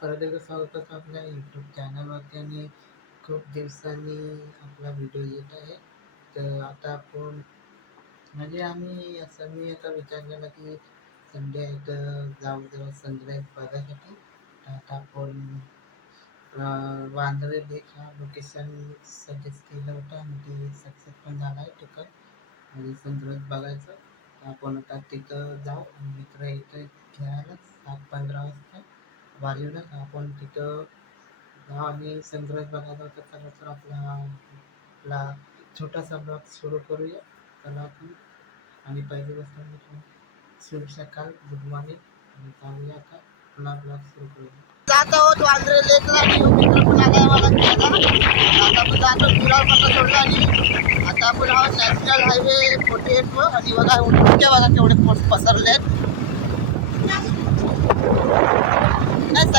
परत एकदा स्वागत करतो आपल्या यूट्यूब चॅनलवरती आणि खूप दिवसांनी आपला व्हिडिओ येत आहे. तर आता आपण म्हणजे आम्ही असं मी आता विचार केला की संडे आहे तर जाऊ जरा सनराईज बघायसाठी. तर आता आपण वांद्रे लेक हा लोकेशन सजेस्ट केलं होतं आणि ते सक्सेस पण झाला आहे ठिकाण म्हणजे सनराईज बघायचं. तर आपण आता तिथं जाऊ आणि मित्र इथं खेळायला सात पंधरा वाजता. वारीला तर आपण तिथं जाऊ आणि सनराईज बघायला तर चला तर आपला आपला छोटासा ब्लॉग सुरू करूया. चला आपण. आणि पहिली गोष्ट म्हणजे शुभ सकाळ गुड मॉर्निंग. आणि चांगल्या का पुन्हा ब्लॉग सुरू करूया. जात आहोत वांद्रे लेकला आणि मित्र पण आलाय मला घ्यायला आता आपण जातो कुलाळ पण सोडला आणि आता आपण आहोत नॅशनल हायवे फोर्टी एट आणि बघा उठके बघा तेवढे पोट पसरलेत. नाही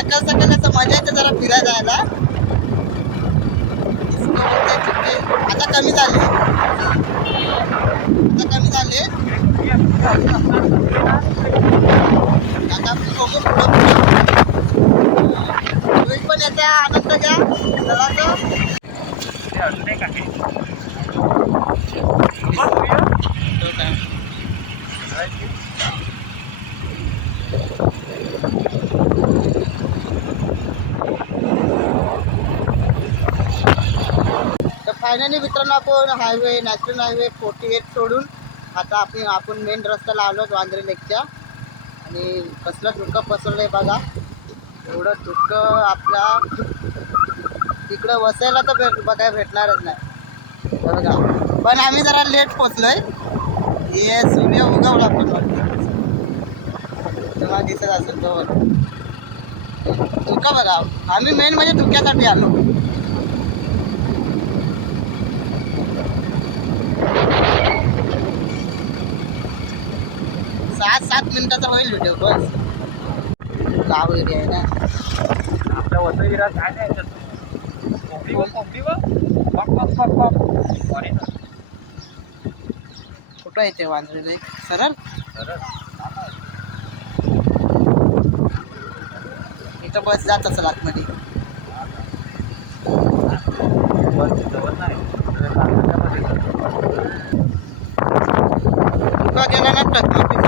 सकाळ सकाळ असं मजा येते जरा फिरायला जायला आता कमी झाले. आता कमी झाले. आता आपण पण याचा आनंद घ्या. चला तर तर. फायनली मित्रांनो आपण highway national highway forty eight सोडून आता आपण आपण मेन रस्त्याला आलो वांद्रे लेकच्या. आणि कसलं धुकं पसरलं आहे बघा. एवढं धुकं आपल्या तिकडं वसायला तर भेट बघायला भेटणारच नाही. बघा. पण आम्ही जरा लेट पोचलोय. हे सूर्य उगवला पण वरती. तेव्हा दिसत असेल तो धुकं बघा. आम्ही मेन म्हणजे धुक्यासाठी आलो. सात सात मिनिटाचा होईल व्हिडिओ बस. गाव एरिया आहे ना. आपल्या वसईविरात काय नाही कोंबडी व कोंबडी कुठं आहे ते वांद्रे? सरळ? इथं बस जात असेल आतमध्ये. बस जवळ नाही. गेला ना टक्के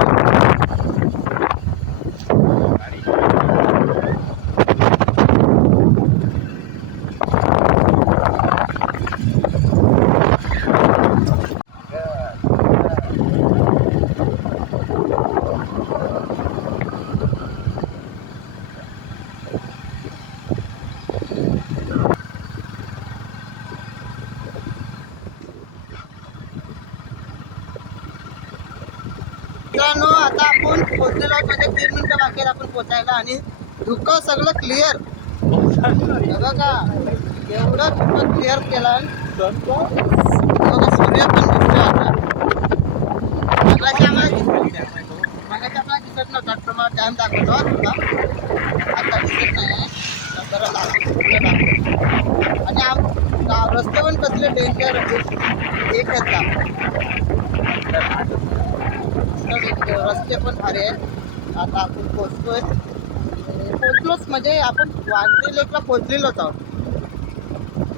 मित्रांनो आता आपण पोहोचलेलो आहोत म्हणजे तीन मिनिटं बाकी आहेत आपण आणि धुकं सगळं क्लिअर बघा एवढं धुकं क्लिअर केलं. सूर्य पण दिसतोय आता मगाशी आम्हाला मगाशी आपल्याला दिसत नव्हता प्रमाण टाइम दाखवतो आता दिसत नाही जरा लागतो, आणि आम रस्ते पण कसले डेंजर एक रस्ते पण भारी आहेत. आता आपण पोचतोय पोचलोच म्हणजे आपण वांद्रे लेकला पोचलेलोच आहोत.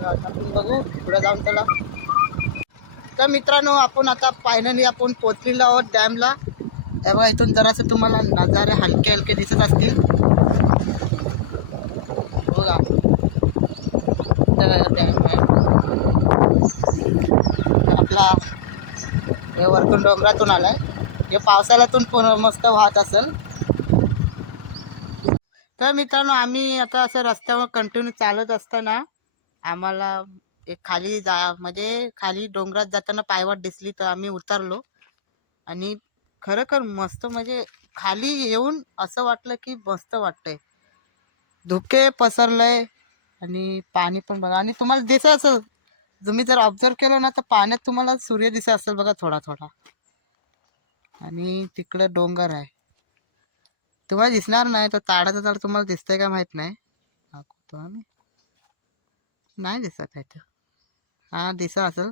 आपण बघू पुढे जाऊन त्याला तर मित्रांनो आपण आता फायनली आपण पोचलेलो आहोत डॅमला तेव्हा इथून जरासं तुम्हाला नजारे हलके हलके दिसत असतील. बघा. डॅम आहे. आपला हे वरतून डोंगरातून आलाय. हे पावसाळ्यातून पण मस्त वाहत असेल. तर मित्रांनो आम्ही आता असं रस्त्यावर कंटिन्यू चालत असताना आम्हाला एक खाली जा म्हणजे खाली डोंगरात जाताना पायवाट दिसली तर आम्ही उतरलो. आणि खरोखर मस्त म्हणजे खाली येऊन असं वाटलं की मस्त वाटतंय. धुके पसरलंय आणि पाणी पण बघा. आणि तुम्हाला दिसत असं तुम्ही जर ऑब्झर्व केलं ना तर पाण्यात तुम्हाला सूर्य दिसत असेल बघा थोडा थोडा आणि तिकडं डोंगर आहे. तुम्हाला दिसणार नाही तो ताडाचं ताड तुम्हाला दिसतंय का माहीत नाही. दाखवतो आम्ही. नाही दिसत आहे तो हा दिसत असेल.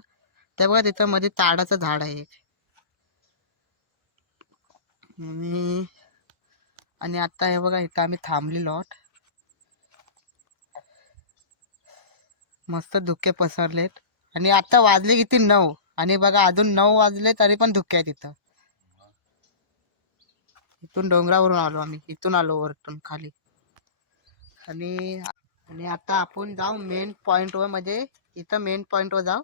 ते बघा तिथं मध्ये ताडाचं झाड आहे एक. आणि आता हे बघा इथं आम्ही थांबली लॉट मस्त धुके पसरलेत. आणि आता वाजले किती नऊ. आणि बघा अजून नऊ वाजले तरी पण धुके आहे तिथं इथून डोंगरावरून आलो आम्ही इथून आलो वरतून खाली. आणि आणि आता आपण जाऊ मेन पॉईंटवर म्हणजे इथं मेन पॉईंटवर जाऊ.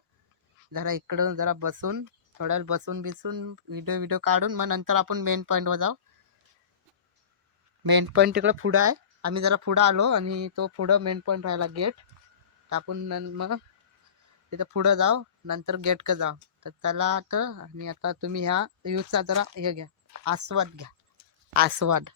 जरा इकडं जरा बसून थोड्या वेळ बसून बिसून व्हिडिओ व्हिडिओ काढून मग नंतर आपण मेन पॉईंटवर जाऊ. मेन पॉईंट तिकडं पुढं आहे. आम्ही जरा पुढं आलो आणि तो पुढं मेन पॉईंट राहिला गेट आपण मग तिथं पुढं जाऊ नंतर गेट का जाऊ. तर चला आता आणि आता तुम्ही ह्या यूजचा जरा हे घ्या आस्वाद घ्या. आस्वाद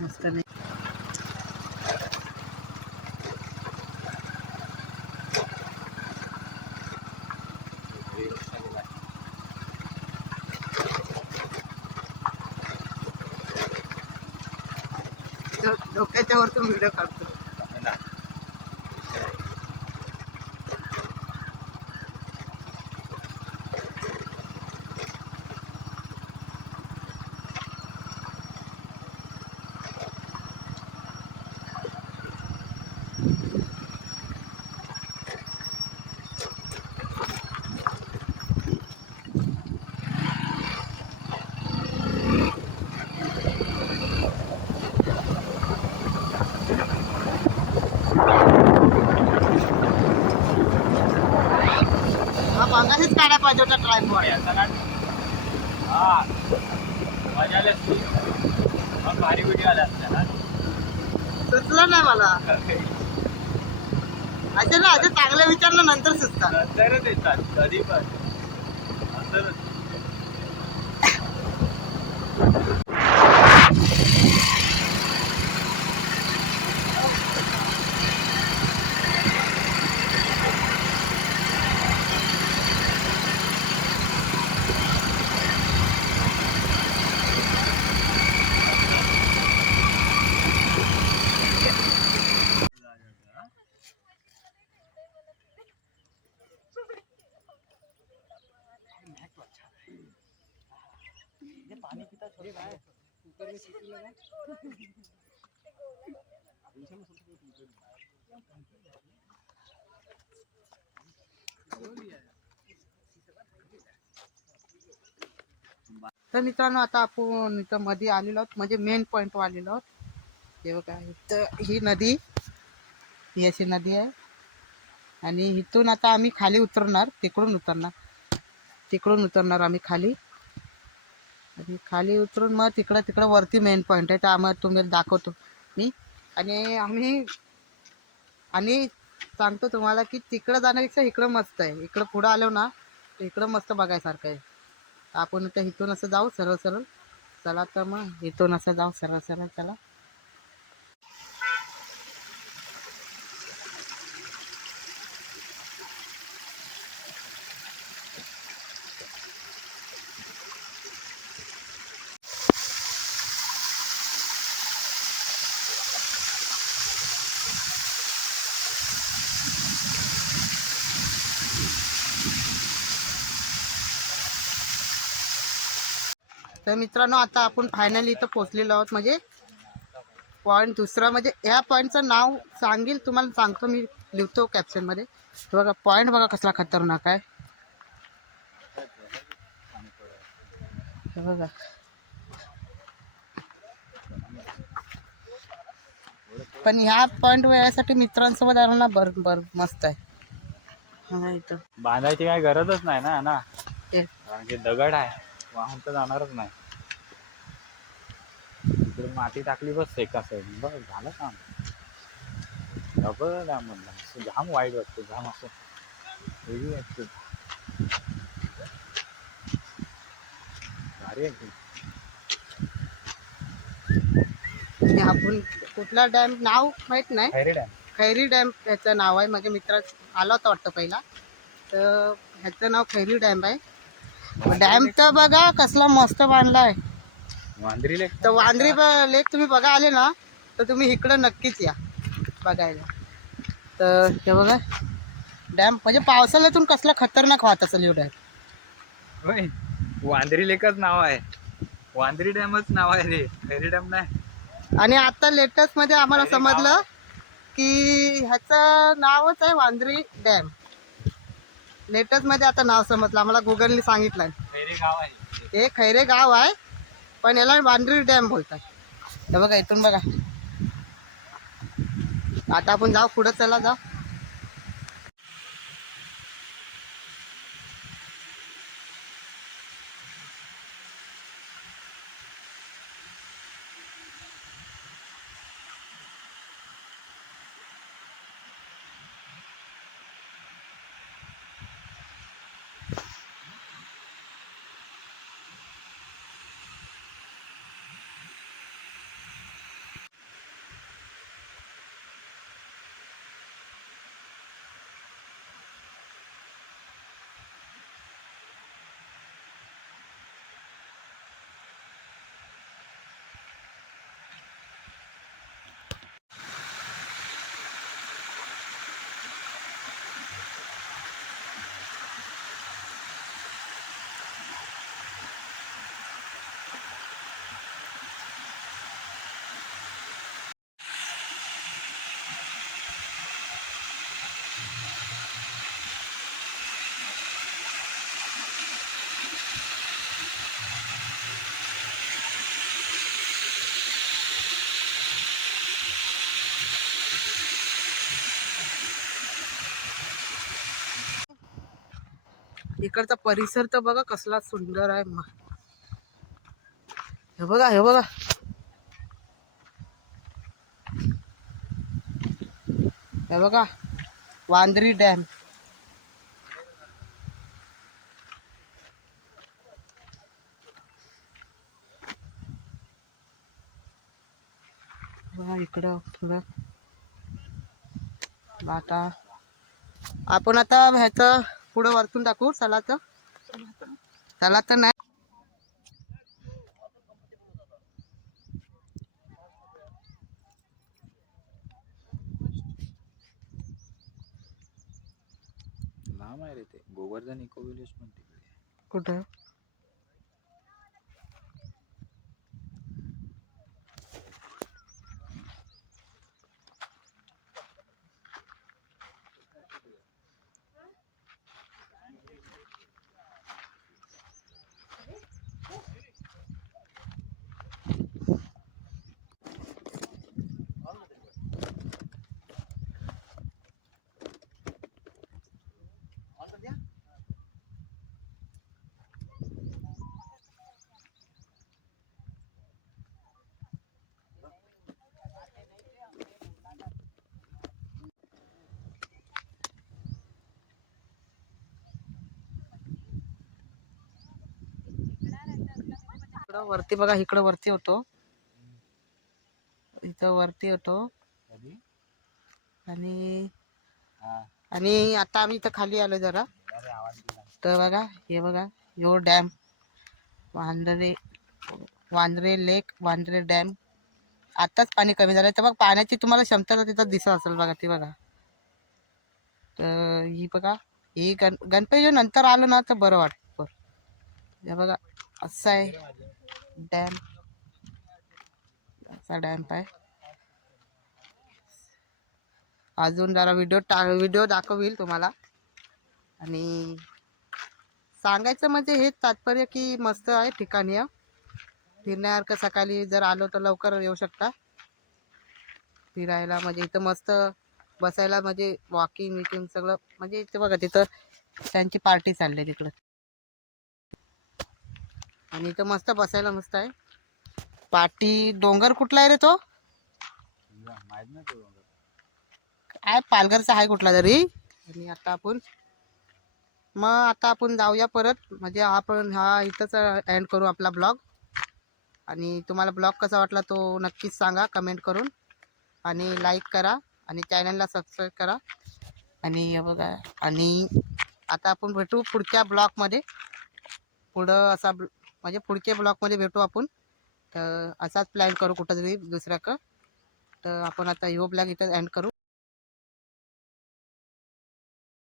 मस्त नाही त्याच्यावरती व्हिडिओ काढतो. मागाशीच काढायला पाहिजे होता ट्रायपॉड. हा. भारी व्हिडिओ आला सुचलं नाही मला. असे ना असे चांगले विचारलं नंतर सुचतात नंतरच येतात कधी पण. नंतरच. तर मित्रांनो आता आपण इथं मध्ये आलेलो आहोत. म्हणजे मेन पॉइंट आलेलो आहोत. हे बघा इथं ही नदी ही अशी नदी आहे. आणि इथून आता आम्ही खाली उतरणार तिकडून उतरणार. तिकडून उतरणार आम्ही खाली. आणि खाली उतरून मग तिकडं तिकडं वरती मेन पॉईंट आहे. तर आम्हाला तुम्ही दाखवतो. मी आणि आम्ही आणि सांगतो तुम्हाला की तिकडं जाण्यापेक्षा इकडं मस्त आहे. इकडं पुढं आलो ना तर इकडं मस्त बघायसारखं आहे. आपण तर इथून असं जाऊ सरळ सरळ. चला तर मग इथून असं जाऊ सरळ सरळ. चला. तर मित्रांनो आता आपण फायनली इथं पोहोचलेलो आहोत. म्हणजे पॉईंट दुसरा म्हणजे या पॉईंटचं नाव सांगेल तुम्हाला सांगतो मी लिहितो कॅप्शनमध्ये बघा पॉईंट बघा कसला खतरनाक आहे. बघा. पण ह्या पॉईंट वेळासाठी मित्रांसोबत आलो ना बर बर मस्त आहे. इथं. बांधायची काही गरजच नाही ना ना. कारण की दगड आहे वाहून तर जाणारच नाही. इकडे माती टाकली बस एका साईड बस झालं काम. डबल डॅम म्हणलं असं जाम वाईट वाटतं जाम असं. वेगळी वाटतं. भारी. आणि आपण कुठला डॅम नाव माहीत नाही. खैरे डॅम. खैरी डॅम त्याचं नाव आहे. माझ्या मित्रात आला होता वाटतं पहिला. तर ह्याचं नाव खैरी डॅम आहे. डॅम तर बघा कसला मस्त बांधला आहे. वांद्री लेक? तर वांद्री लेक तुम्ही बघा आले ना तर तुम्ही इकडं नक्कीच या बघायला. तर हे बघा डॅम म्हणजे पावसाळ्यातून कसला खतरनाक वाहत असेल होय वांद्री लेकच नाव आहे. वांद्री डॅमच नाव आहे रे खैरी डॅम नाही. आणि आता लेटेस्टमध्ये आम्हाला समजलं की ह्याचं नावच आहे वांद्री डॅम. लेटेस्टमध्ये आता नाव समजलं आम्हाला गुगलने सांगितलं खैरे गाव आहे. हे खैरे गाव आहे. पण याला वांद्री डॅम बोलतात. हे बघा इथून बघा. आता आपण जाऊ पुढं चला जाऊ. इकडचा परिसर तर बघा कसला सुंदर आहे मग हे बघा हे बघा. हे बघा वांद्री डॅम. बघा इकडं थोडं. आता आपण आता ह्याचं पुढं वरतून टाकू सलाचं? सलाचं नाही. लांब आहे रे ते. गोवर्धन इको विलेज पण तिकडे. कुठं? इकडं वरती बघा इकडं वरती होतो. इथं वरती होतो. आणि आणि आता आम्ही इथं खाली आलो जरा. तर बघा हे बघा यो dam. Wandre Wandre lake Wandre dam. आताच पाणी कमी झालं तर बघ पाण्याची तुम्हाला क्षमता तिथं दिसत असेल बघा ती बघा. तर ही बघा ही गण गणपती नंतर आलं ना तर बरं वाटतं. बघा असं आहे. डॅम. असा डॅम्प आहे. अजून जरा व्हिडिओ टा व्हिडिओ दाखवील तुम्हाला. आणि सांगायचं म्हणजे हेच तात्पर्य की मस्त आहे ठिकाणी फिरण्यासारखं सकाळी जर आलो तर लवकर येऊ शकता. फिरायला म्हणजे इथं मस्त बसायला म्हणजे वॉकिंग विकिंग सगळं म्हणजे इथं बघा तिथं त्यांची पार्टी चालली आहे तिकडं. आणि इथं मस्त बसायला मस्त आहे. पाटी डोंगर कुठला आहे रे तो? काय आहे पालघरचा आहे कुठला तरी? आणि आता आपण मग आता आपण जाऊया परत. म्हणजे आपण हा इथंच एंड करू आपला ब्लॉग. आणि तुम्हाला ब्लॉग कसा वाटला तो नक्कीच सांगा कमेंट करून. आणि लाईक करा आणि चॅनलला सबस्क्राईब करा. आणि बघा आणि आता आपण भेटू पुढच्या ब्लॉगमध्ये. पुढं असा ब्ल- म्हणजे पुढच्या ब्लॉकमध्ये भेटू आपण. तर असाच प्लॅन करू कुठं तरी दुसऱ्याकडं. तर आपण आता ह्यो ब्लॉग इथं एंड करू.